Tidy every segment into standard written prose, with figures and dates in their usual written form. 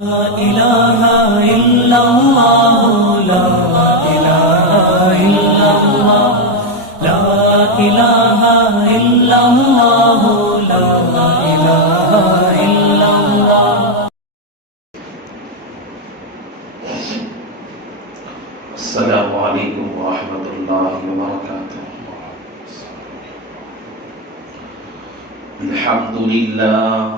لا إله إلا الله لا إله إلا الله لا إله إلا الله لا إله إلا الله. السلام عليكم ورحمة الله وبركاته. الحمد لله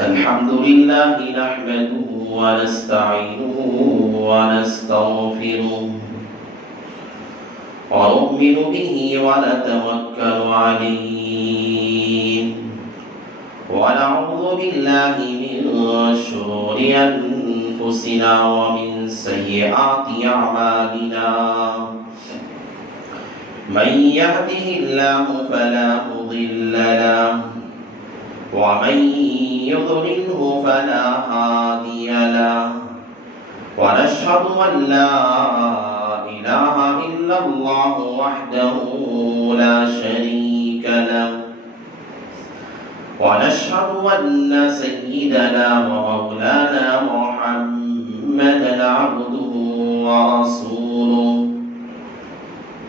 نحمده ونستعينه ونستغفره ونؤمن به ونتوكل عليه ونعوذ بالله من شرور أنفسنا ومن سيئات أعمالنا. من يهده الله فلا مضل له ومن يضلله فلا هادي له ونشهد أن لا إله إلا الله وحده لا شريك له ونشهد أن سيدنا ومولانا محمدا عبده ورسوله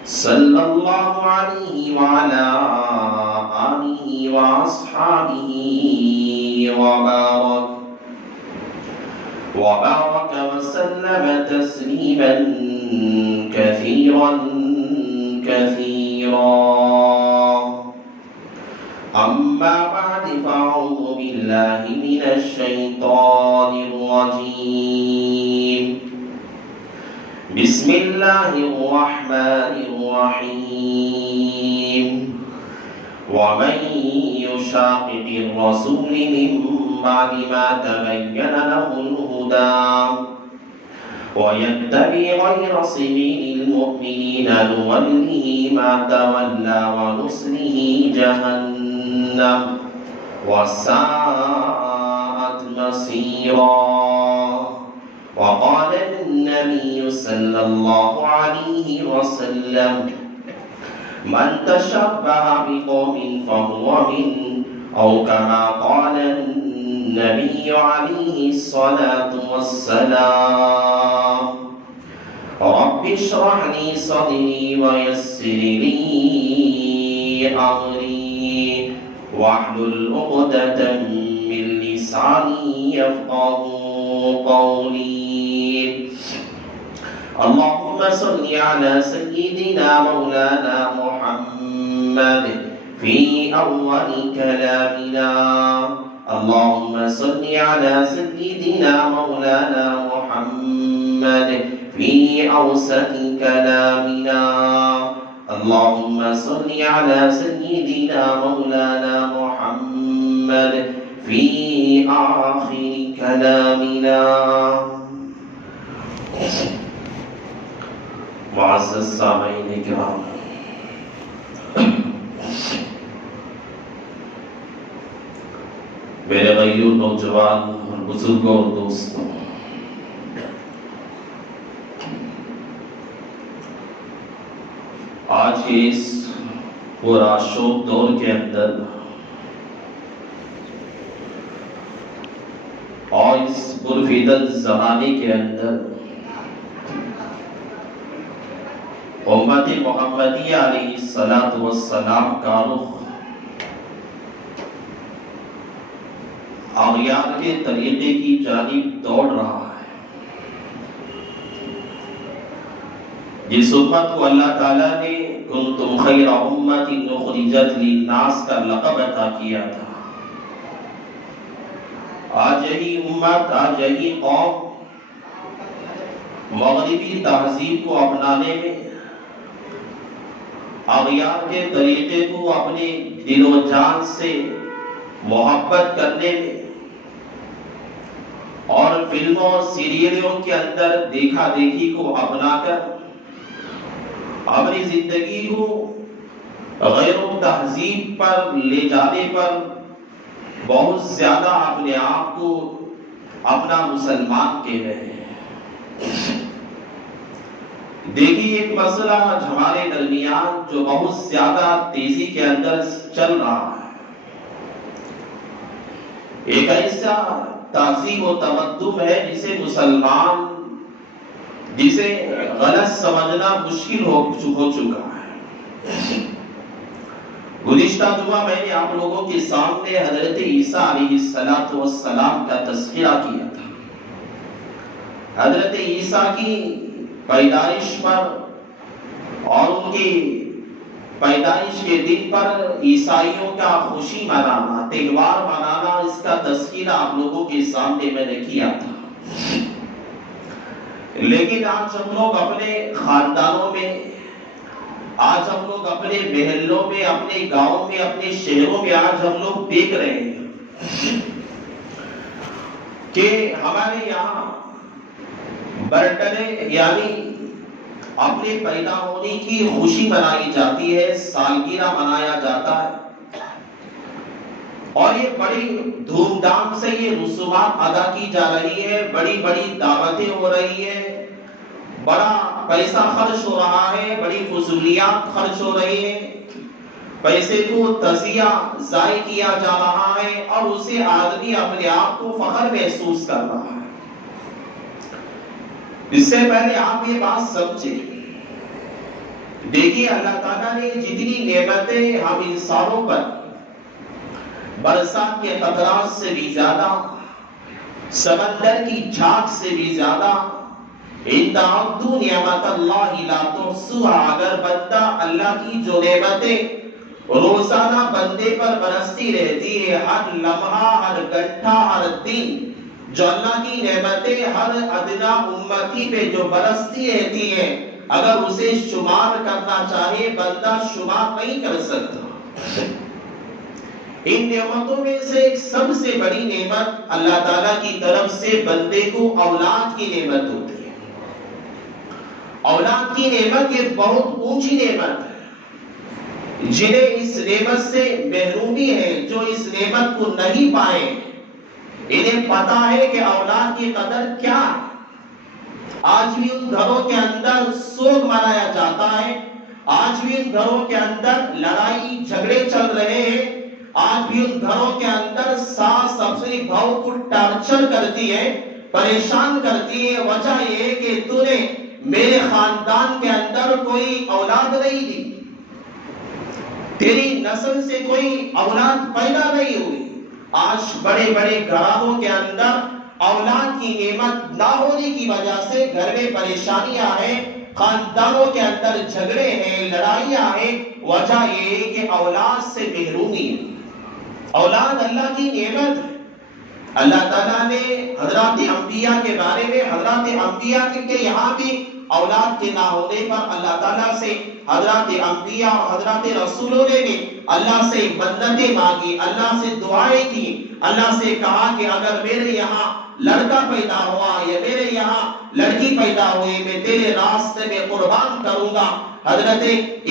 صلى الله عليه وعلى آله وأصحابه وبارك وسلم تسليما كثيرا أما بعد فأعوذ بالله من الشيطان الرجيم. بسم الله الرحمن الرحيم. ومن يشاقق الرسول من بعد ما تبين له الهدى ويتبع غير سبيل المؤمنين نوله ما تولى ونصله جهنم وساءت مصيرا. وقال النبي صلى الله عليه وسلم من تشبه بقوم فهو منهم أو كما قال النبي عليه الصلاة والسلام. رب اشرح لي صدري ويسر لي أمري واحلل عقدة من لساني يفقهوا قولي. اللهم صل على سيدنا مولانا محمد في أول كلامنا. اللهم صل على سيدنا مولانا محمد في أوسط كلامنا. اللهم صل على سيدنا مولانا محمد في آخر كلامنا. معزز سامعین کرام، میرے غیور نوجوان اور بزرگوں اور دوستوں، آج کے اس پورا شوق دور کے اندر اور اس پرفتن زمانے کے اندر امت محمدیہ علیہ السلام کا رخ اغیار کے طریقے کی جانب دوڑ رہا ہے. جس امت کو اللہ تعالیٰ نے کنتم خیر امت اخرجت للناس کا لقب عطا کیا تھا، آج یہی امت، آج یہی قوم مغربی تہذیب کو اپنانے میں، اغیار کے طریقے کو اپنے دل و جان سے محبت کرنے میں اور فلموں سیریلوں کے اندر دیکھا دیکھی کو اپنا کر اپنی زندگی کو غیر و تہذیب پر لے جانے پر بہت زیادہ اپنے آپ کو اپنا مسلمان کہہ رہے ہیں. دیکھیے ایک مسئلہ آج ہمارے درمیان جو بہت زیادہ تیزی کے اندر چل رہا ہے، ایک ایسا تہذیب و تمدن ہے جسے غلط سمجھنا مشکل ہو چکا ہے۔ گزشتہ جمعہ میں نے آپ لوگوں کے سامنے حضرت عیسیٰ علیہ السلام کا تذکرہ کیا تھا۔ حضرت عیسیٰ کی پیدائش پر اور ان کی پیدائش کے دن پر عیسائیوں کا خوشی منانا، تہوار منانا، اس کا تذکرہ آپ لوگوں کے سامنے میں نے کیا تھا۔ لیکن آج ہم لوگ اپنے خاندانوں میں، آج ہم لوگ اپنے محلوں میں، اپنے گاؤں میں، اپنے شہروں میں آج ہم لوگ دیکھ رہے ہیں کہ ہمارے یہاں برتھ ڈے یعنی اپنے پیدا ہونے کی خوشی منائی جاتی ہے، سالگرہ منایا جاتا ہے، اور یہ بڑی دھوم دھام سے یہ رسومات ادا کی جا رہی ہے، بڑی بڑی دعوتیں ہو رہی ہے، بڑا پیسہ خرچ ہو رہا ہے، بڑی فضولیات خرچ ہو رہی ہیں، پیسے کو تزیہ ضائع کیا جا رہا ہے، اور اسے آدمی اپنے آپ کو فخر محسوس کر رہا ہے۔ اس سے پہلے آپ یہ بات سمجھیں، دیکھیے اللہ تعالیٰ نے جتنی نعمتیں ہم انسانوں پر برسات کے قطرات سے بھی زیادہ، سمندر کی جھاگ سے بھی زیادہ، ان تعدوا نعمت اللہ لا تحصوها، اگر بندہ اللہ کی جو نعمتیں روزانہ بندے پر برستی رہتی ہے، ہر لمحہ، ہر گھنٹہ، ہر دن جو اللہ کی نعمتیں ہر ادنا امتی پہ جو برستی رہتی ہیں، اگر اسے شمار کرنا چاہے بندہ شمار نہیں کر سکتا۔ ان نعمتوں میں سے ایک سب سے بڑی نعمت اللہ تعالیٰ کی طرف سے بندے کو اولاد کی نعمت ہوتی ہے۔ اولاد کی نعمت یہ بہت اونچی نعمت ہے۔ جنہیں اس نعمت سے محرومی ہے، جو اس نعمت کو نہیں پائے، انہیں پتا ہے کہ اولاد کی قدر کیا ہے۔ آج بھی ان گھروں کے اندر سوگ منایا جاتا ہے، آج بھی ان گھروں کے اندر لڑائی جھگڑے چل رہے ہیں، آج بھی ان گھروں کے اندر ساس اپنی بہو کو ٹارچر کرتی ہے، پریشان کرتی ہے۔ وجہ یہ ہے کہ تو نے میرے خاندان کے اندر کوئی اولاد نہیں دی، تیری نسل سے کوئی اولاد پیدا نہیں ہوئی۔ آج بڑے بڑے گھرانوں کے اندر اولاد کی نعمت نہ ہونے کی وجہ سے گھر میں پریشانیاں ہیں، خاندانوں کے اندر جھگڑے ہیں، لڑائیاں ہیں۔ وجہ یہ ہے کہ اولاد سے محرومی ہے۔ اولاد اللہ کی نعمت ہے۔ اللہ تعالیٰ نے حضرات انبیاء کے بارے میں، حضرات انبیاء کے یہاں بھی اولاد کے نہ ہونے پر اللہ تعالیٰ سے حضرات انبیاء اور حضرات رسولوں نے بھی اللہ سے منتیں مانگی، اللہ سے دعائیں کی، اللہ سے کہا کہ اگر میرے یہاں لڑکا پیدا ہوا یا میرے یہاں لڑکی پیدا ہوئی، میں تیرے راستے میں قربان کروں گا۔ حضرت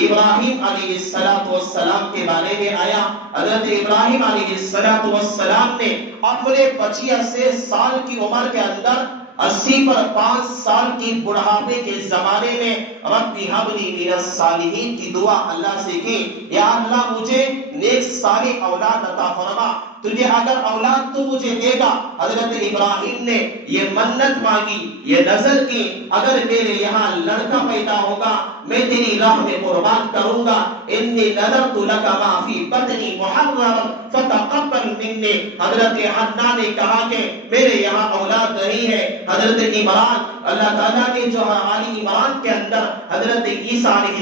ابراہیم علیہ السلام کے بارے میں آیا، حضرت ابراہیم علیہ السلام نے اپنے 85 سال کی عمر کے اندر 80 پر 5 سال کی بڑھاپے کے زمانے میں رب ہب لی من الصالحین کی دعا اللہ سے کی، یا اللہ مجھے نیک صالح اولاد عطا فرما، تجھے اگر اولاد تو مجھے دے گا۔ حضرت ابراہیم نے یہ منت مانگی، یہ نظر کی، اگر میرے یہاں لڑکا پیدا ہوگا میں تیری راہ میں قربان کروں گا۔ انی نذرت لک ما فی بطنی محررا فتقبل منی۔ حضرت حنا نے کہا کہ میرے یہاں اولاد نہیں ہے۔ حضرت عمران، اللہ تعالیٰ نے جو آل عمران کے اندر حضرت عیسیٰ علیہ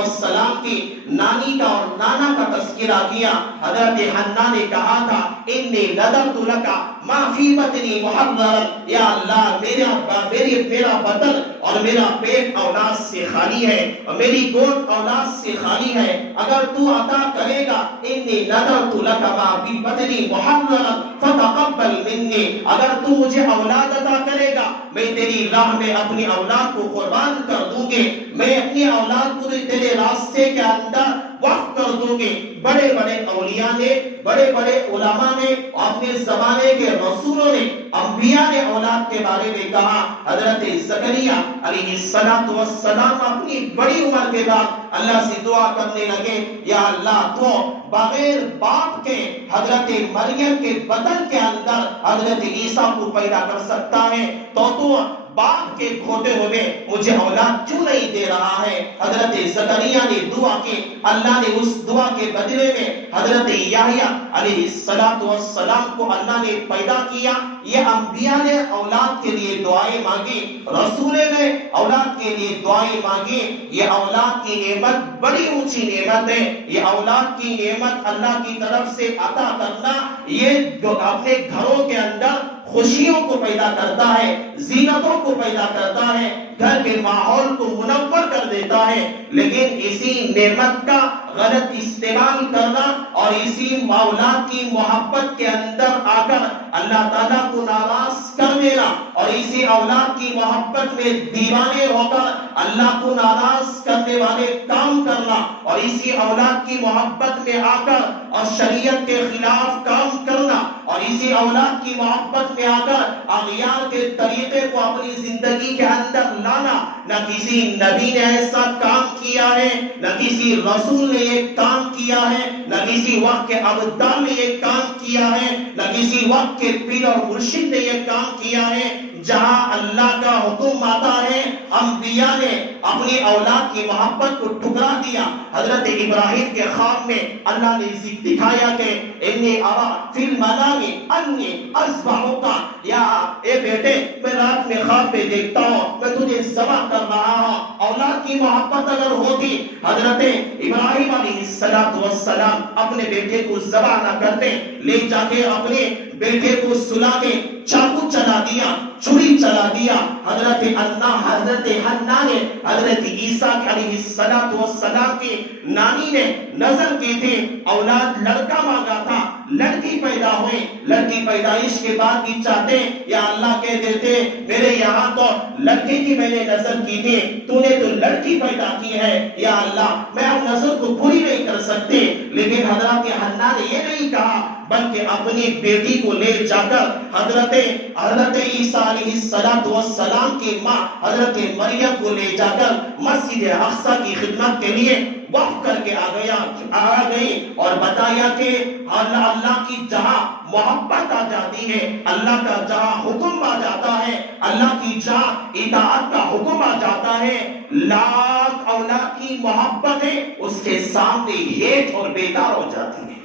السلام کی نانی کا اور نانا کا تذکرہ کیا، حضرت حنا نے کہا تھا انی نذرت لک ما فی بطنی محررا، یا اللہ میرا بطن اور میرا پیٹ اولاد سے خالی ہے، اور میری گود اولاد سے خالی ہے، اگر تو عطا کرے گا انی نذرت لک ما فی بطنی محررا فتقبل منی، اگر تو مجھے اولاد عطا کرے گا میں تیری راہ میں اپنی اولاد کو قربان کر دوں گی، میں اپنی اولاد کو تیرے راستے کے اندر وقف کر دوں گی۔ بڑے بڑے اولیاء نے، بڑے بڑے علماء نے، اپنے زمانے کے رسولوں نے، انبیاء نے اولاد اولاد کے بارے میں کہا. حضرت زکریا علیہ السلام اپنی بڑی عمر کے بعد اللہ سے دعا کرنے لگے, یا اللہ تو بغیر باپ کے حضرت مریم کے بدن کے اندر حضرت عیسیٰ کو پیدا کر سکتا ہے, تو باپ کے کھوتے ہوئے مجھے اولاد کیوں نہیں دے رہا ہے. حضرت زکریا نے دعا کی, اللہ نے اس دعا کے بدلے میں حضرت یحییٰ علیہ السلام کو اللہ نے پیدا کیا. یہ انبیاء نے اولاد کے لیے دعائیں مانگی, رسولوں نے اولاد کے لیے دعائیں مانگی. یہ اولاد کی نعمت بڑی اونچی نعمت ہے. یہ اولاد کی نعمت اللہ کی طرف سے عطا کرنا, یہ اپنے گھروں کے اندر خوشیوں کو پیدا کرتا ہے, زینتوں کو پیدا کرتا ہے, گھر کے ماحول کو منور کر دیتا ہے. لیکن اسی نعمت کا غلط استعمال کرنا اور اسی اولاد کی محبت کے اندر آ کر اللہ تعالیٰ کو ناراض کر دینا, اور اسی اولاد کی محبت میں دیوانے ہو کر اللہ کو ناراض کرنے والے کام کرنا, اور اسی اولاد کی محبت میں آ کر اور شریعت کے خلاف کام کرنا, اور اسی اولاد کی محبت میں آ کر اغیار کے طریقے کو اپنی زندگی کے اندر لانا. نہ کسی نبی نے ایسا کام کیا ہے, نہ کسی رسول نے یہ کام کیا ہے, نہ کسی وقت کے ابدال نے یہ کام کیا ہے, نہ کسی وقت کے پیر اور مرشد نے یہ کام کیا ہے. جہاں اللہ کا حکم آتا ہے, انبیاء نے اپنی اولاد کی محبت کو ٹھکرا دیا. حضرت ابراہیم کے خواب میں اللہ نے دکھایا کہ انی ارا فی المنام انی اذبحک, یا اے بیٹے میں رات میں خواب میں دیکھتا ہوں میں تجھے ذبح کر رہا ہوں. اولاد کی محبت اگر ہوتی, حضرت ابراہیم علیہ السلام اپنے بیٹے کو ذبح نہ کرتے, لے جا کے اپنے بیٹے کو سلا کے چاقو چلا دیا, چھری چلا دیا. حضرت حنا نے حضرت عیسیٰ علیہ السلام کی نانی نے نظر کی تھی, اولاد لڑکا مانگا تھا, لڑکی پیدا ہوئی. لڑکی پیدائش کے بعد بھی چاہتے یا اللہ کہہ دیتے میرے یہاں تو لڑکی کی میں نے نظر کی تھی, تو نے تو لڑکی پیدا کی ہے, یا اللہ میں اب نظر کو پوری نہیں کر سکتے. لیکن حضرت حنا نے یہ نہیں کہا, بلکہ اپنی بیٹی کو لے جا کر حضرت عیسیٰ علیہ السلام کی ماں حضرت مریم کو لے جا کر مسجد اقصی کی خدمت کے لیے وقف کر کے آ گئی, اور بتایا کہ اللہ کی جہاں محبت آ جاتی ہے, اللہ کا جہاں حکم آ جاتا ہے, اللہ کی جہاں اطاعت کا حکم آ جاتا ہے, لاکھ اولاد کی محبتیں اس کے سامنے ہیٹ اور بیدار ہو جاتی ہیں.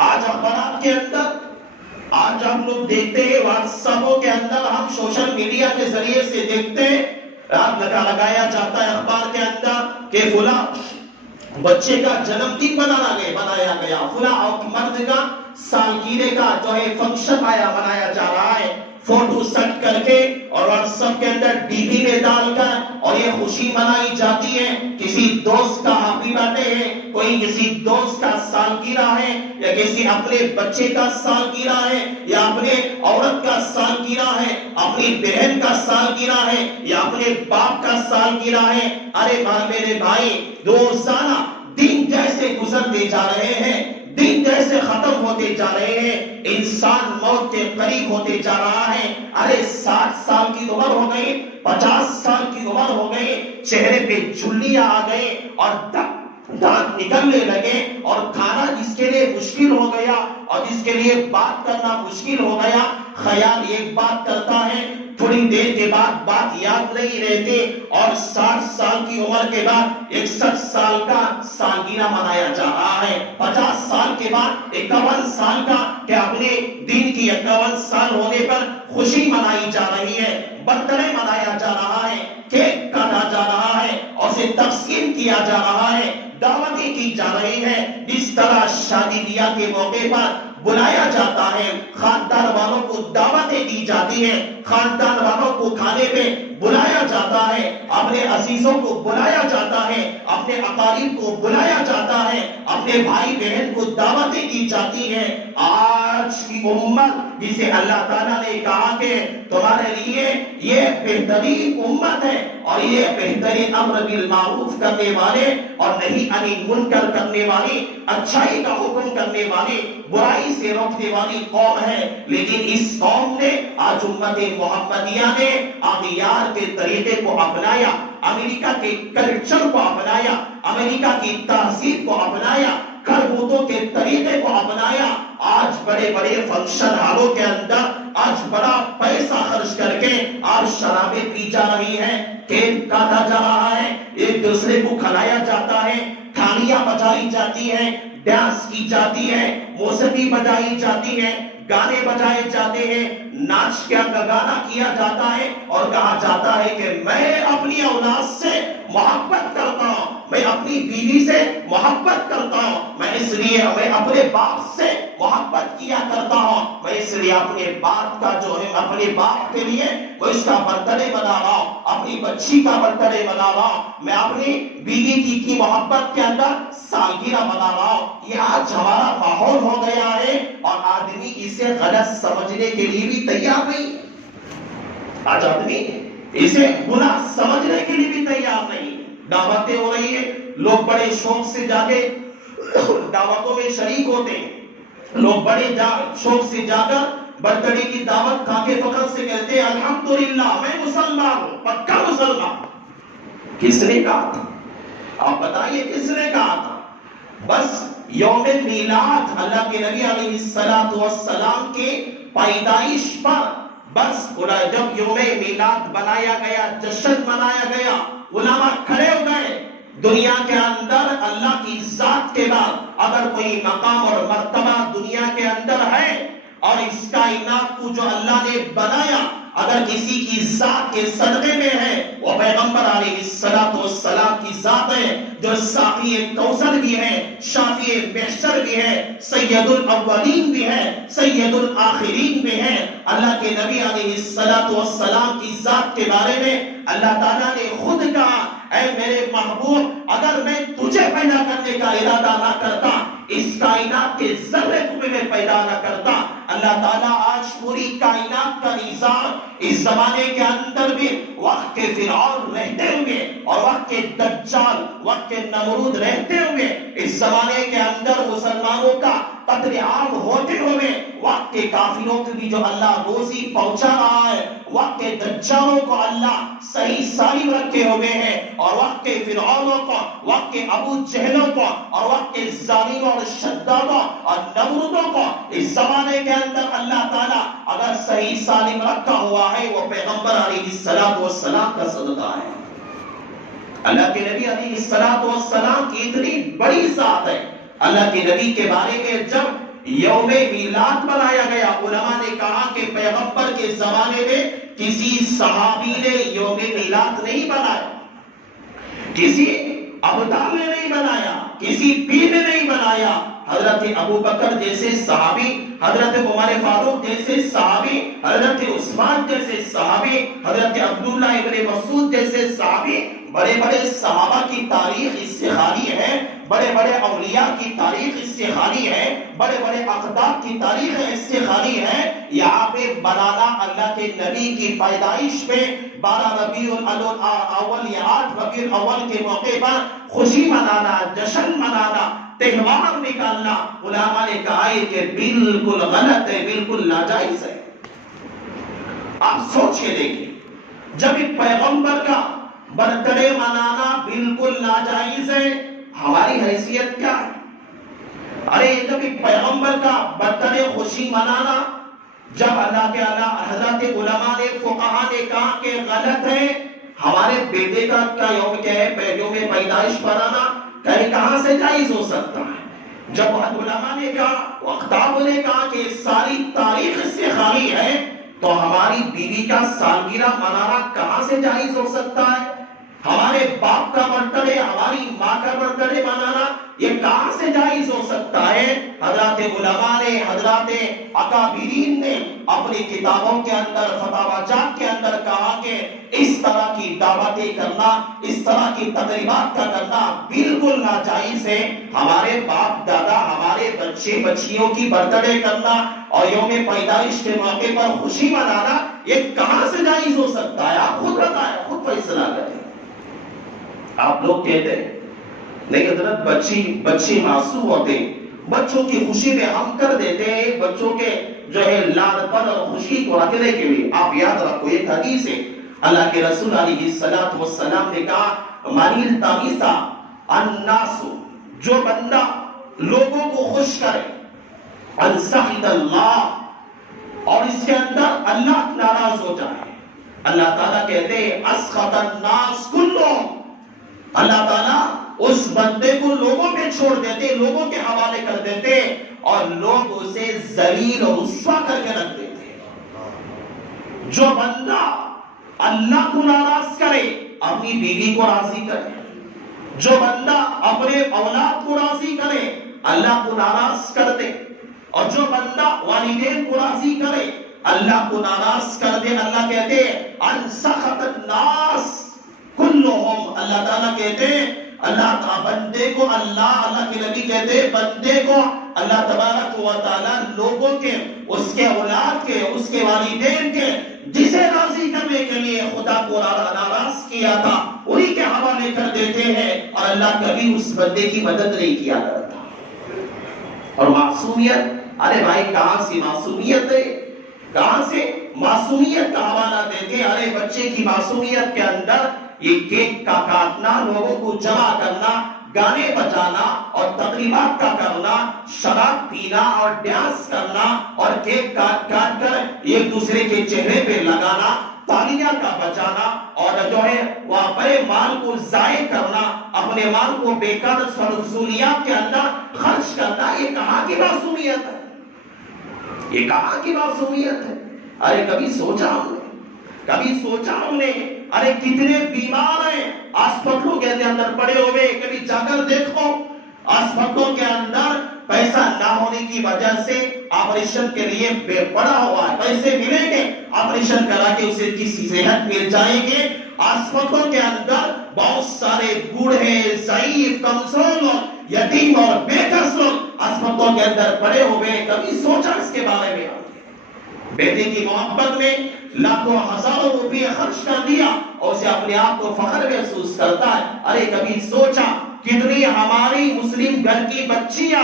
آج اخبارات کے اندر, آج ہم لوگ دیکھتے ہیں واٹس ایپوں کے اندر, ہم سوشل میڈیا کے ذریعے سے دیکھتے ہیں, لگایا جاتا ہے اخبار کے اندر کہ فلاں بچے کا جنم دن بنایا گیا, فلاں مرد کا سالگرہ کا جو ہے فنکشن منایا جا رہا ہے, فوٹو سیٹ کر کے اور واٹس ایپ کے اندر ڈی پی میں ڈال کر, اور یہ خوشی منائی جاتی ہے. کسی دوست کا ہیپی برتھڈے ہے, کوئی کسی دوست کا سالگرہ ہے, یا کسی اپنے بچے کا سالگرہ ہے, یا اپنے عورت کا سالگرہ ہے, اپنی بہن کا سالگرہ ہے, یا اپنے باپ کا سالگرہ ہے. ارے میرے بھائی, روزانہ دن جیسے گزرتے جا رہے ہیں, دن جیسے ختم ہوتے جا رہے ہیں, انسان موت کے قریب ہوتے جا رہا ہے. ارے 60 سال کی عمر ہو گئی, 50 سال کی عمر ہو گئی, چہرے پہ جھلیاں آ گئی اور دانت نکلنے لگے, اور کھانا جس کے لیے مشکل ہو گیا اور جس کے لیے بات کرنا مشکل ہو گیا, خیال ایک بات کرتا ہے, تھوڑی دیر کے بعد بات یاد نہیں رہتی, اور 60 سال کی عمر کے بعد 61 سال کا سالگرہ منایا جا رہا ہے, 50 سال کے بعد 51 سال کا, کہ اپنے دن کی 51 سال ہونے پر خوشی منائی جا رہی ہے, برتھ ڈے منایا جا رہا ہے, کیک کاٹا جا رہا ہے, اور اسے تقسیم کیا جا رہا ہے, دعوتیں کی جا رہی ہے. جس طرح شادی بیاہ کے موقع پر بلایا جاتا ہے, خاندان والوں کو دعوتیں دی جاتی ہیں, خاندان والوں کو کھانے پہ بلایا جاتا ہے, اپنے عزیزوں کو بلایا جاتا ہے, اپنے اقارب کو بلایا جاتا ہے, اپنے بھائی بہن کو دعوتیں دی جاتی ہیں. آج کی امت جسے اللہ تعالیٰ نے کہا کہ تمہارے لیے یہ بہترین امت ہے, اور یہ بہترین امر بالمعروف کرنے والے اور نہیں عن المنکر کرنے والی, اچھائی کا حکم کرنے والی, برائی سے روکنے والی قوم ہے، لیکن اس قوم نے آج امت محمدیہ نے اغیار کے طریقے کو اپنایا، امریکہ کے کلچر کو اپنایا، امریکہ کی تہذیب کو اپنایا، کربوتوں کے طریقے کو اپنایا۔ آج بڑے بڑے فنکشن ہالوں کے اندر آج بڑا پیسہ خرچ کر کے آج شرابیں پی جا رہی ہیں، کیک کاٹا جا رہا ہے، ایک دوسرے کو کھلایا جاتا ہے، تھالیاں بجائی جاتی ہیں، ڈانس کی جاتی ہے، موسیقی بجائی جاتی ہے، گانے بجائے جاتے ہیں، ناچ کیا گانا کیا جاتا ہے، اور کہا جاتا ہے کہ میں اپنی اولاد سے محبت کرتا ہوں، میں اپنی بیوی سے محبت کرتا ہوں، میں اس لیے میں اپنے باپ سے محبت کیا کرتا ہوں، میں اس لیے اپنے باپ کا جو ہے اپنے باپ کے لیے وہ اس کا برتھڈے منا رہا ہوں، اپنی بچی کا برتھڈے منا رہا ہوں، میں اپنی بیوی کی محبت کے اندر سالگرہ منا رہا ہوں۔ یہ آج ہمارا ماحول ہو گیا ہے، اور آدمی اسے غلط سمجھنے کے لیے بھی تیار نہیں۔ آج آدمی اسے گناہ سمجھنے کے لیے بھی تیار نہیں۔ دعوتیں ہو رہی ہیں، لوگ بڑے شوق سے جا کے دعوتوں میں شریک ہوتے ہیں، لوگ بڑے شوق سے جا کر برتھڈے کی دعوت کھا کے فخر سے کہتے ہیں الحمدللہ میں مسلمان ہوں، پکا مسلمان۔ کس نے کہا تھا؟ آپ بتائیے کس نے کہا تھا؟ بس یوم میلاد، اللہ کے نبی علیہ السلام کے پیدائش پر بس جب یوم میلاد بنایا گیا، جشن منایا گیا، علماء کھڑے ہو گئے۔ دنیا کے اندر اللہ کی ذات کے بعد اگر کوئی مقام اور مرتبہ دنیا کے اندر ہے، اور اس کائنات کو جو اللہ نے بنایا اگر کسی کی ذات کے صدقے میں ہے، وہ پیغمبر علیہ السلام کی ذات ہے، جو ساقی کوثر بھی ہے، شافی محشر بھی ہے، سید الاولین بھی ہے، سید الآخرین بھی ہے۔ اللہ کے نبی علیہ السلام کی ذات کے بارے میں اللہ تعالیٰ نے خود کہا اے میرے محبوب، اگر میں تجھے پیدا کرنے کا ارادہ نہ کرتا، اس کائنات کے ذرے کو میں پیدا نہ کرتا۔ اللہ تعالیٰ آج پوری کائنات کا نظام اس زمانے کے اندر بھی وقت کے فرعون رہتے ہوئے اور وقت کے دجال، وقت کے نمرود رہتے ہوئے، اس زمانے کے اندر مسلمانوں کا قتل عام ہوتے ہوئے وقت کے کافروں کو بھی جو اللہ روزی پہنچا رہا ہے، وقت کے دجالوں کو اللہ صحیح سالم رکھے ہوئے ہیں، اور وقت کے فرعونوں کو، وقت کے ابو جہلوں کو، اور وقت کے ظالموں اور شدادوں اور نمرودوں کو اس زمانے کے اندر اللہ تعالیٰ اگر صحیح سالم رکھا ہوا ہے، وہ پیغمبر علیہ السلام کا صدقہ ہے۔ اللہ کے نبی علیہ السلام کی اتنی بڑی ذات ہے۔ اللہ کے نبی کے بارے میں جب یوم میلاد منایا گیا، علماء نے کہا کہ پیغمبر کے زمانے میں کسی صحابی نے یوم میلاد نہیں بنایا، کسی ابدال نے نہیں بنایا، کسی پیر نے نہیں بنایا۔ حضرت ابو بکر جیسے صحابی، حضرت عمر فاروق جیسے صحابی، حضرت عثمان جیسے صحابی، حضرت عبداللہ ابن مسعود جیسے صحابی، بڑے بڑے صحابہ کی تاریخ اس سے خالی ہے، بڑے بڑے اولیاء کی تاریخ اس سے خالی ہے، بڑے بڑے اقدار کی تاریخ اس سے خالی ہے۔ یہاں پہ بنانا اللہ کے نبی کی پیدائش پہ 12 ربیع الاول یا 8 ربیع الاول کے موقع پر خوشی منانا، جشن منانا، تہوار نکالنا، علماء نے کہا ہے کہ بالکل غلط ہے، بالکل ناجائز ہے۔ آپ سوچ کے دیکھیں، جب ایک پیغمبر کا برتھڈے منانا بالکل ناجائز ہے، ہماری حیثیت کیا ہے؟ ارے جب ایک پیغمبر کا برتھڈے خوشی منانا، جب اللہ کے حضرت علماء نے، فقہاء نے کہا کہ غلط ہے، ہمارے بیٹے کا کیا یوم پیدائش منانا کہاں سے جائز ہو سکتا ہے؟ جب علماء نے کہا، اقدام نے کہا کہ ساری تاریخ اس سے خالی ہے، تو ہماری بیوی کا سالگرہ منانا کہاں سے جائز ہو سکتا ہے؟ ہمارے باپ کا برتھڈے، ہماری ماں کا برتھڈے منانا یہ کہاں سے جائز ہو سکتا ہے؟ حضرات علماء نے، حضرات اکابرین نے اپنی کتابوں کے اندر، فتاوی جات کے اندر کہا کہ اس طرح کی دعوتیں کرنا، اس طرح کی تقریبات کا کرنا بالکل ناجائز ہے۔ ہمارے باپ دادا، ہمارے بچے بچیوں کی برتھڈے کرنا اور یوم پیدائش کے موقع پر خوشی منانا یہ کہاں سے جائز ہو سکتا ہے؟ آپ خود بتائیں، خود فیصلہ کریں۔ آپ لوگ کہتے ہیں نہیں حضرت بچے معصوم ہوتے، بچوں کی خوشی میں ہم کر دیتے ہیں بچوں کے جو ہے لاڑ پن اور خوشی کو رکھنے کے لیے. آپ یاد رکھو ایک حدیث ہے اللہ کے رسول علیہ السلام نے کہا منیر تامیسا الناس، جو بندہ لوگوں کو خوش کرے، ان سخط اللہ، اور اس کے اندر اللہ ناراض ہو جائے. اللہ تعالیٰ کہتے ہیں اسخط الناس کلهم، اللہ تعالیٰ اس بندے کو لوگوں پہ چھوڑ دیتے، لوگوں کے حوالے کر دیتے اور لوگ اسے ذلیل اور رسوا کر کے رکھ دیتے. جو بندہ اللہ کو ناراض کرے اپنی بیوی کو راضی کرے، جو بندہ اپنے اولاد کو راضی کرے اللہ کو ناراض کر دے، اور جو بندہ والدین کو راضی کرے اللہ کو ناراض کر دے. اللہ کہتے ہیں ان سخط الناس کلهم، اللہ تعالیٰ کہتے ہیں اللہ بندے کو اللہ کے نبی کہتے ہیں بندے کو اللہ تبارک و تعالیٰ لوگوں کے، اس کے اولاد کے، اس کے والدین کے، جسے راضی کرنے کے لیے خدا کو ناراض کیا تھا انہی کے حوالے کر دیتے ہیں، اور اللہ کبھی اس بندے کی مدد نہیں کیا کرتا. اور معصومیت، ارے بھائی کہاں سے معصومیت ہے، کہاں سے معصومیت کا حوالہ دیتے. ارے بچے کی معصومیت کے اندر یہ کیک کا کاٹنا، لوگوں کو جمع کرنا، گانے بجانا اور تقریبات کا کرنا، شراب پینا اور ڈانس کرنا اور کیک کاٹ کاٹ کر ایک دوسرے کے چہرے پہ لگانا، تالیاں کا بجانا، اور جو ہے وہ اپنے مال کو ضائع کرنا، اپنے مال کو بیکار فضولیات کے اندر خرچ کرنا، یہ کہاں کی معصومیت ہے؟ یہ کہاں کی معصومیت ہے؟ ارے کبھی سوچا ہم نے ارے کتنے بیمار ہیں ہاسپٹلوں کے اندر پڑے ہوئے. کبھی جا کر دیکھو ہاسپٹلوں کے اندر پیسہ نہ ہونے کی وجہ سے آپریشن کے لیے پڑا ہوا ہے، پیسے ملیں گے آپریشن کرا کے اسے کسی صحت مل جائیں گے. ہاسپٹلوں کے اندر بہت سارے بوڑھے، ضعیف، کمزور لوگ، یتیم اور بے کس لوگ ہاسپٹلوں کے اندر پڑے ہوئے. کبھی سوچا اس کے بارے میں؟ بیٹے کی محبت میں لاکھوں ہزاروں روپے خرچ کر دیا اور اسے اپنے آپ کو فخر محسوس کرتا ہے. ارے کبھی سوچا کتنی ہماری مسلم گھر کی بچیاں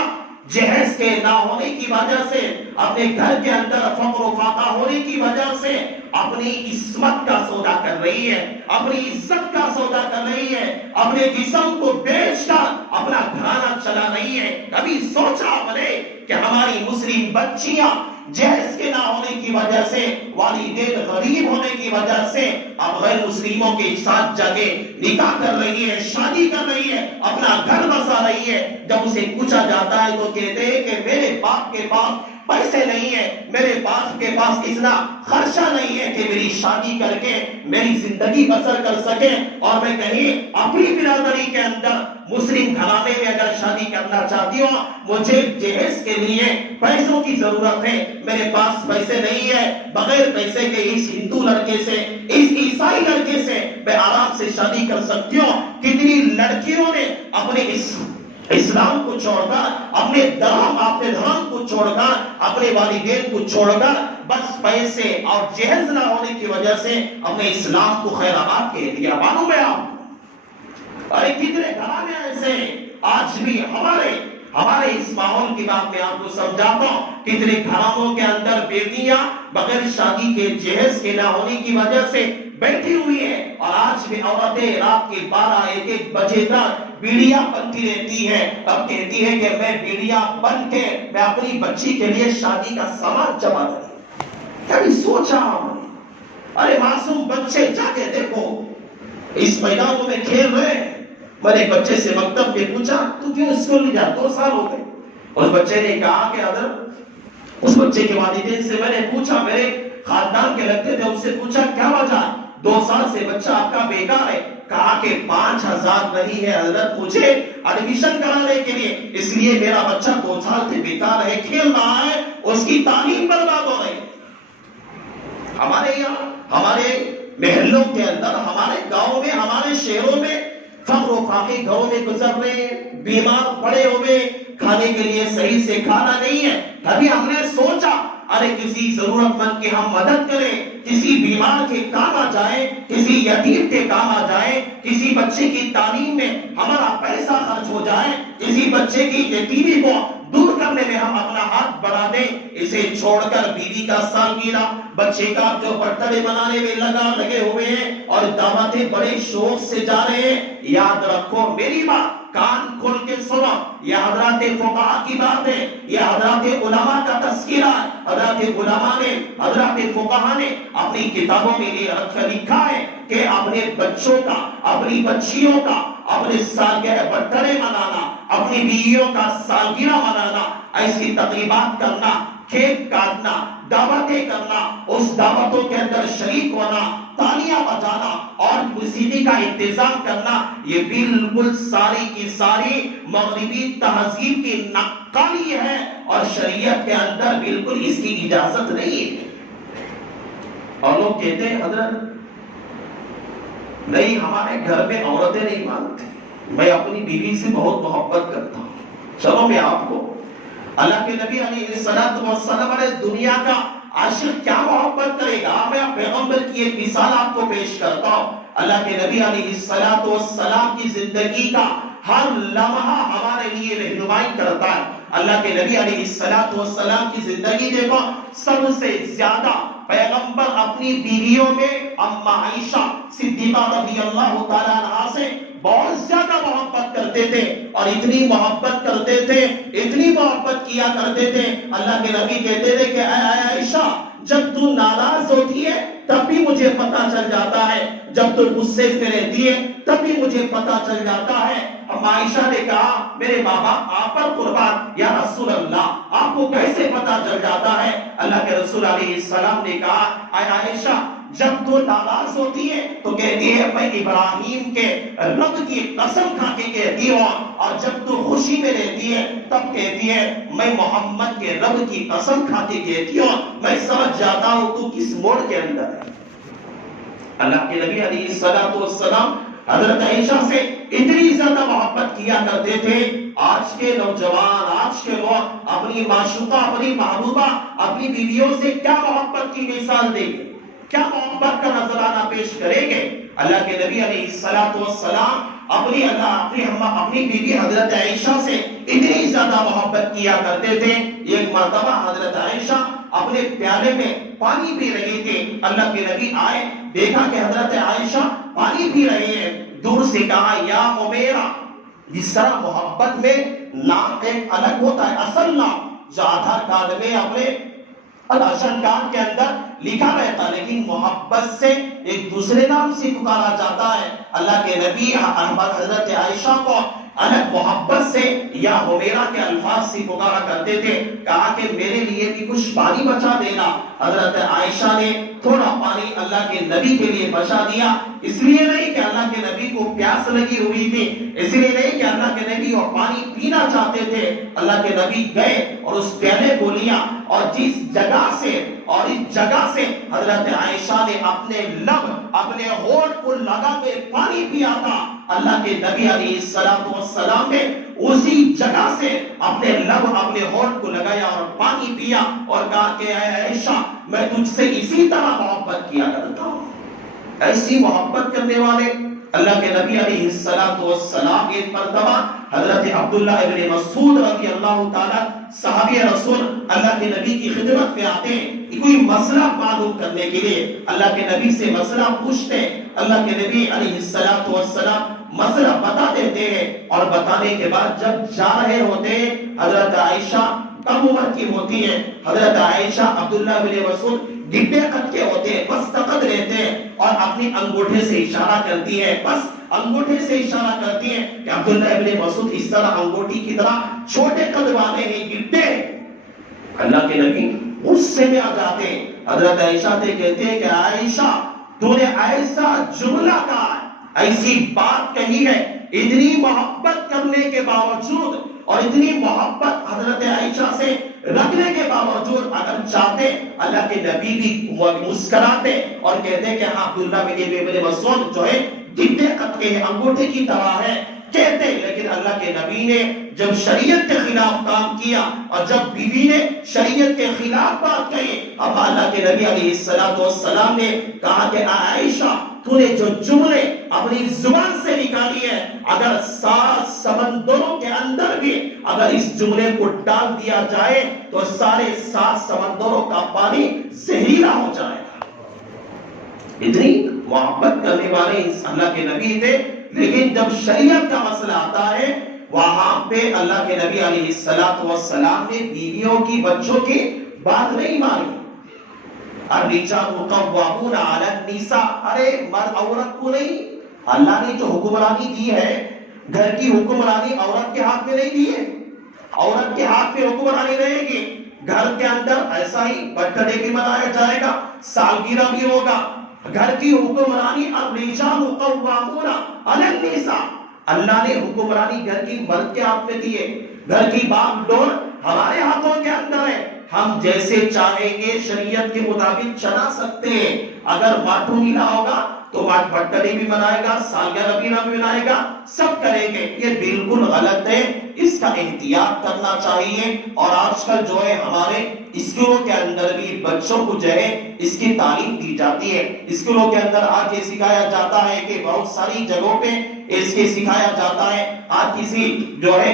جہیز کے نہ ہونے کی وجہ سے، اپنے گھر کے اندر فقر و فاقہ ہونے کی وجہ سے اپنی عصمت کا سودا کر رہی ہے، اپنی عزت کا سودا کر رہی ہے، اپنے جسم کو بیچ کر اپنا گھرانہ چلا رہی ہے. کبھی سوچا آپ نے کہ ہماری مسلم بچیاں جہیز کے نہ ہونے کی وجہ سے، والدین غریب ہونے کی وجہ سے اب غیر مسلموں کے ساتھ جا کے نکاح کر رہی ہے، شادی کر رہی ہے، اپنا گھر بسا رہی ہے. جب اسے پوچھا جاتا ہے تو کہتے ہیں کہ میرے باپ کے پاس پیسے نہیں ہے، میرے باپ کے پاس اتنا خرچہ نہیں ہے کہ میری شادی کر کے میری زندگی بسر کر سکے، اور میں کہیں اپنی برادری کے اندر مسلم گھرانے میں اگر شادی کرنا چاہتی ہوں، مجھے جہیز کے لیے پیسوں کی ضرورت ہے، میرے پاس پیسے نہیں ہے، بغیر پیسے کے اس ہندو لڑکے سے، اس عیسائی لڑکے سے میں آرام سے شادی کر سکتی ہوں. کتنی لڑکیوں نے اپنے اسلام کو چھوڑ کر، اپنے دھرم کو چھوڑ کر، اپنے والدین کو چھوڑ کر، بس پیسے اور جہیز نہ ہونے کی وجہ سے اپنے اسلام کو خیر آباد کہہ دیا. معلوم ہے آپ؟ ارے کتنے گھرانے ایسے آج بھی ہمارے اس ماحول کی بات میں آپ کو سمجھاتا ہوں. کتنے گھرانوں کے اندر بیٹیاں بغیر شادی کے جہیز کے نہ ہونے کی وجہ سے بیٹھی ہوئی ہیں، اور آج بھی عورتیں رات کے 12-1 بجے تک بیڑیاں بنتی رہتی ہے. اب کہتی ہے کہ میں بیڑیاں بن کے میں اپنی بچی کے لیے شادی کا سامان جمع کروں. کبھی سوچا ہم نے؟ ارے معصوم بچے جا کے دیکھو اس میدانوں میں کھیل رہے ہیں. میں نے ایک بچے سے مکتب میں پوچھا تو کیوں اسکول نہیں جاتا؟ 2 سال ہو گئے. اس بچے نے کہا کہ حضرت، اس بچے کے والدین سے میں نے پوچھا، میرے خاندان کے لگتے تھے، ان سے پوچھا کیا وجہ؟ 2 سال سے بچہ آپ کا بیکار ہے. کہا کہ 5000 نہیں ہے حضرت مجھے ایڈمیشن کرانے کے لیے، اس لیے میرا بچہ 2 سال سے بیکار ہے، کھیل رہا ہے، اس کی تعلیم برباد ہو رہی. ہمارے یہاں، ہمارے محلوں کے اندر، ہمارے گاؤں میں، ہمارے شہروں میں فقر و فاقے گھروں میں گزر رہے ہیں، بیمار پڑے ہوئے، کھانے کے لیے صحیح سے کھانا نہیں ہے. کبھی ہم نے سوچا ارے کسی ضرورت مند کی ہم مدد کریں، کسی بیمار کے کام آ جائے، کسی یتیم کے کام آ جائے، کسی بچے کی تعلیم میں ہمارا پیسہ خرچ ہو جائے، کسی بچے کی یتیمی کو دور کرنے میں ہم اپنا ہاتھ بڑھا دیں، اسے چھوڑ کر بیوی کا سالگرہ، بچے کا جو برتھ ڈے منانے میں لگے ہوئے ہیں اور دعوتیں بڑے شوق سے جا رہے ہیں، یاد رکھو میری بات، کان کھول کے سنو، یہ حضرات فقہاء کی بات ہے، یہ حضرات علماء کا تذکرہ ہے۔ حضرات علماء نے، حضرات فقہاء نے اپنی کتابوں میں لکھا ہے کہ اپنے بچوں کا، اپنی بچیوں کا، اپنے سالگرہ برتھ ڈے منانا، اپنی بیویوں کا سالگرہ منانا، ایسی تقریبات کرنا، کیک کاٹنا، دعوتیں کرنا، اس دعوتوں کے اندر شریک ہونا، تالیاں بجانا اور موسیقی کا انتظام کرنا، یہ بالکل ساری کی ساری مغربی تہذیب کی نقالی ہے اور شریعت کے اندر بالکل اس کی اجازت نہیں ہے۔ اور لوگ کہتے ہیں حضرت نہیں، ہمارے گھر میں عورتیں نہیں مانتی، میں اپنی بیوی سے بہت محبت کرتا ہوں۔ چلو میں آپ کو اللہ کے نبی علیہ السلام علیہ دنیا کا عاشق کیا محبت کرے گا؟ میں پیغمبر کی ایک مثال آپ کو پیش کرتا ہوں۔ اللہ کے نبی علیہ السلام کی زندگی کا ہر لمحہ ہمارے لیے رہنمائی کرتا ہے۔ اللہ کے نبی علیہ السلام کی زندگی دیکھو، سب سے زیادہ پیغمبر اپنی بیویوں میں اما عائشہ صدیقہ رضی اللہ تعالیٰ عنہا سے بہت زیادہ محبت کرتے تھے، اور اتنی محبت کرتے تھے، اتنی محبت کیا کرتے تھے، اللہ کے نبی کہتے تھے کہ اے عائشہ، جب تو ناراض ہوتی ہے تب بھی مجھے پتا چل جاتا ہے، جب تو غصے سے رہتی ہے تب بھی مجھے پتا چل جاتا ہے۔ اما عائشہ نے کہا میرے بابا آپ پر قربان، یا رسول اللہ آپ کو کیسے پتا چل جاتا ہے؟ اللہ کے رسول علیہ السلام نے کہا اے عائشہ، جب تو ناراض ہوتی ہے تو کہتی ہے میں ابراہیم کے رب کی قسم کھا کے کہتی ہوں، اور جب تو خوشی میں رہتی ہے تب کہتی ہے میں محمد کے رب کی قسم کھا کے کہتی ہوں، میں سمجھ جاتا ہوں تو کس موڑ کے اندر ہے۔ اللہ کے نبی علیہ السلام حضرت عائشہ سے اتنی زیادہ محبت کیا کرتے تھے، آج کے نوجوان، آج کے لوگ اپنی معشوقہ، اپنی محبوبہ، اپنی بیویوں سے کیا محبت کی مثال دیں گے، کیا محبت کا نذرانہ پیش کریں گے؟ اللہ کے نبی علیہ السلام اپنی بیوی حضرت عائشہ سے اتنی زیادہ محبت کیا کرتے تھے، ایک مرتبہ حضرت عائشہ اپنے پیالے میں پانی پی رہی تھی، اللہ کے نبی آئے، دیکھا کہ حضرت عائشہ پانی پی رہی ہے، دور سے کہا یا حمیرہ۔ جس طرح محبت میں نام ایک الگ ہوتا ہے، اصل نام جو آدھار کارڈ میں اپنے راشن کارڈ کے اندر لکھا رہتا، لیکن محبت سے ایک دوسرے نام سے پکارا جاتا ہے۔ اللہ کے نبی حضرت عائشہ کو الگ محبت سے یا حمیرہ کے الفاظ سے پکارا کرتے تھے، کہا کہ میرے لیے بھی کچھ پانی بچا دینا۔ حضرت عائشہ نے تھوڑا پانی اللہ کے نبی کے لیے بچا دیا، اس لیے نہیں کہ اللہ کے نبی کو پیاس لگی ہوئی تھی، اس لیے نہیں کہ اللہ کے نبی وہ پانی پینا چاہتے تھے۔ اللہ کے نبی گئے اور اس پیالے کو لیا، اور جس جگہ سے اور اس جگہ سے حضرت عائشہ نے اپنے لب، اپنے ہونٹ کو لگا کے پانی پیا تھا، اللہ کے نبی علیہ السلام نے اسی جگہ سے اپنے لب، اپنے ہونٹ کو لگایا اور پانی پیا، اور کہا کہ اے عائشہ میں تجھ سے اسی طرح محبت کیا کرتا ہوں۔ ایسی محبت کرنے والے اللہ کے نبی علیہ السلام ایک مرتبہ حضرت عبداللہ ابن مسعود رضی اللہ تعالیٰ صحابی رسول اللہ کے نبی کی خدمت میں آتے ہیں کوئی مسئلہ معلوم کرنے کے لیے، اللہ کے نبی سے مسئلہ پوچھتے ہیں، اللہ کے نبی علیہ السلام مسئلہ بتا دیتے ہیں، اور بتانے کے بعد جب جا رہے ہوتے ہیں حضرت عائشہ کم عمر کی ہوتی ہے، حضرت عائشہ عبداللہ بن مسعود ڈبے قد کے ہوتے ہیں، بس تقد رہتے ہیں، اور اپنی انگوٹھے سے اشارہ کرتی ہے، بس انگوٹھے سے اشارہ کرتی ہے کہ عبداللہ ابن مسعود اس طرح انگوٹھی کی طرح چھوٹے قد والے ہیں، گڈے۔ اللہ کے نبی غصے میں آ جاتے ہیں، حضرت عائشہ سے کہتے ہیں کہ عائشہ تو نے ایسا جملہ کہا ہے، ایسی بات کہی ہے، اتنی محبت کرنے کے باوجود اور اتنی محبت حضرت عائشہ سے رکھنے کے باوجود اگر چاہتے اللہ کے نبی بھی مسکراتے اور کہتے کہ ہاں عبداللہ ابن مسعود جو ہے ڈبے قد کے انگوٹھے کی طرح ہے، کہتے ہیں، لیکن اللہ کے نبی نے جب شریعت کے خلاف کام کیا اور جب بیوی نے شریعت کے خلاف بات کہی، اب اللہ کے نبی علیہ السلام نے کہا کہ عائشہ تو نے جو جملے اپنی زبان سے نکالی ہے، اگر 7 سمندروں کے اندر بھی اگر اس جملے کو ڈال دیا جائے تو سارے 7 سمندروں کا پانی زہریلا ہو جائے گا۔ اتنی محبت کرنے والے اللہ کے نبی تھے، لیکن جب شریعت کا مسئلہ آتا ہے وہاں پہ اللہ کے نبی علیہ السلام نے بیویوں کی، بچوں کی بات نہیں مانی۔ الرجال قوامون علی النساء، ارے مرد عورت کو نہیں، اللہ نے جو حکمرانی دی ہے گھر کی حکمرانی عورت کے ہاتھ میں نہیں دی ہے، عورت کے ہاتھ میں حکمرانی رہے گی۔ گھر کے اندر ایسا ہی برتھ ڈے بھی منایا جائے گا، سالگرہ بھی ہوگا، گھر کی حکمرانی الرجال قوامون علی النساء، اللہ نے حکمرانی گھر کی مرد کے ہاتھ میں دی ہے، گھر کی باغ ڈور ہمارے ہاتھوں کے اندر ہے، ہم جیسے چاہیں گے شریعت کے مطابق چلا سکتے ہیں۔ اگر ماتو مینا ہوگا تو برتھ ڈے بھی منائے گا، سالگرہ بھی منائے گا، سب کریں گے، یہ بالکل غلط ہے، اس کا احتیاط کرنا چاہیے۔ اور آج کل جو ہے ہمارے اسکولوں کے اندر بھی بچوں کو جو ہے اس کی تعلیم دی جاتی ہے، اسکولوں کے اندر آج یہ سکھایا جاتا ہے کہ بہت ساری جگہوں پہ اس کے سکھایا جاتا ہے، آج کسی جو ہے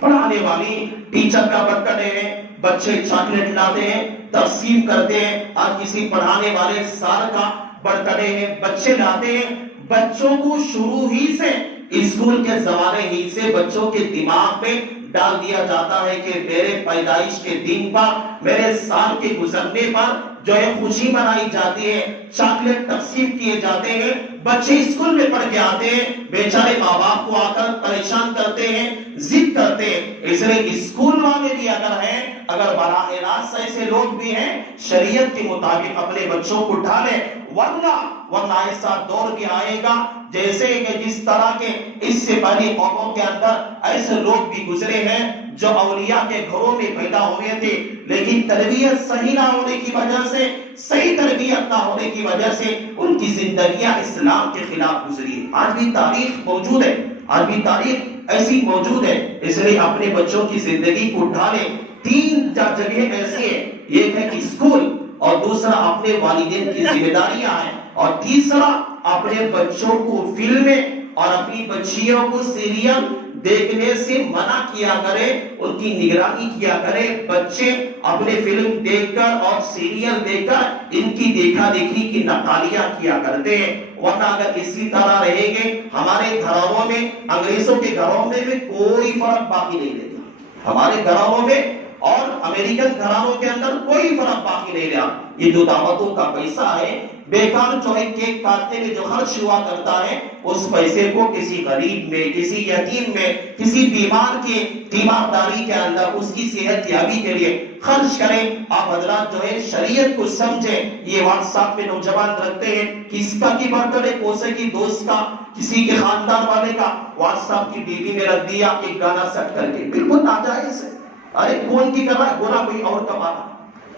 پڑھانے والی ٹیچر کا برتھ ڈے ہے، بچے چاکلیٹ لاتے ہیں، تقسیم کرتے ہیں، آج کسی پڑھانے والے سر کا برتھ ڈے ہے، بچے لاتے ہیں۔ بچوں کو شروع ہی سے اسکول کے زمانے ہی سے بچوں کے دماغ میں ڈال دیا جاتا ہے کہ میرے پیدائش کے دن پر، میرے سال کے گزرنے پر جو ہے خوشی منائی جاتی ہے، چاکلیٹ تقسیم کیے جاتے ہیں، بچے اسکول میں پڑھ کے آتے ہیں، بیچارے ماں باپ کو آ کر پریشان کرتے ہیں، ضد کرتے ہیں۔ اس لیے اسکول والے بھی اگر ہیں، اگر براہ راست ایسے لوگ بھی ہیں، شریعت کے مطابق اپنے بچوں کو ڈالیں، ورنہ ایسا دور بھی آئے گا جیسے کہ جس طرح کے اس سے پہلی قوموں کے اندر ایسے لوگ بھی گزرے ہیں جو اولیاء کے گھروں میں پیدا ہوئے تھے، لیکن تربیت صحیح نہ ہونے کی وجہ سے، صحیح تربیت نہ ہونے کی وجہ سے ان کی زندگیاں اسلام کے خلاف گزری۔ آج بھی تاریخ موجود ہے، آج بھی تاریخ ایسی موجود ہے، اس لیے اپنے بچوں کی زندگی کو ڈھالیں۔ 3 جگہیں ایسی ہیں، ایک ہے اسکول، اور دوسرا اپنے والدین کی ذمہ داریاں ہیں، اور تیسرا اپنے بچوں کو فلمیں اور اپنی بچیوں کو سیریل دیکھنے سے منع کیا کرے، ان کی نگرانی کیا کرے۔ بچے اپنے فلم دیکھ کر اور سیریل دیکھ کر ان کی دیکھا دیکھی کی نقالیاں کیا کرتے ہیں، ورنہ اگر اسی طرح رہیں گے ہمارے گھروں میں، انگریزوں کے گھروں میں بھی کوئی فرق باقی نہیں رہتا، ہمارے گھروں میں اور امریکن گھرانوں کے اندر کوئی فرق باقی نہیں رہا۔ یہ جو دعوتوں کا پیسہ ہے بیکار جو ہے کیک کاٹنے میں جو خرچ ہوا کرتا ہے، اس پیسے کو کسی غریب میں، کسی یتیم میں، کسی بیمار کی تیمارداری کے اندر اس کی صحت یابی کے لیے خرچ کریں۔ آپ حضرات جو ہے شریعت کو سمجھیں۔ یہ واٹس ایپ پہ نوجوان رکھتے ہیں کس کا کی برتھ ڈے، کوسے کی دوست کا، کسی کے خاندان والے کا، واٹس ایپ کی ٹی وی میں رکھ دیا ایک گانا سیٹ کر کے، بالکل ناجائز ہے۔ ارے کون کی کر رہا ہے، گناہ کوئی اور کا پاتا،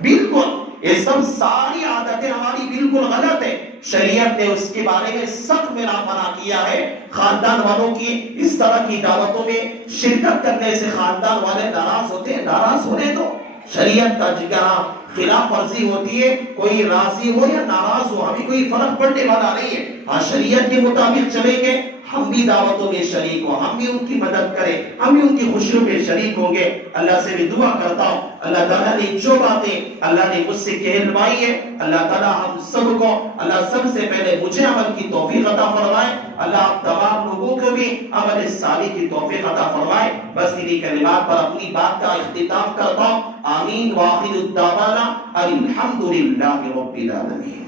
بالکل یہ سب ساری عادتیں ہماری بالکل غلط ہے۔ شریعت نے اس کے بارے میں سخت منع کیا ہے۔ خاندان والوں کی اس طرح کی دعوتوں میں شرکت کرنے سے خاندان والے ناراض ہوتے ہیں، ناراض ہونے دو۔ شریعت کا جہاں خلاف ورزی ہوتی ہے، کوئی راضی ہو یا ناراض ہو، ہمیں کوئی فرق پڑنے والا نہیں ہے۔ ہاں شریعت کے مطابق چلیں گے، ہم بھی دعوتوں میں شریک ہوں، ہم بھی ان کی مدد کریں، ہم بھی ان کی خوشیوں میں شریک ہوں گے۔ اللہ سے بھی دعا کرتا ہوں اللہ تعالیٰ نے جو باتیں اللہ نے مجھ سے کہلوائی ہے، اللہ تعالیٰ ہم سب کو، اللہ سب سے پہلے مجھے عمل کی توفیق عطا فرمائے، اللہ آپ تمام لوگوں کو بھی عمل صالح کی توفیق عطا فرمائے۔ بس انہی کلمات پر اپنی بات کا اختتام کرتا ہوں۔ آمین وآخر الدعوانا الحمدللہ رب العالمین۔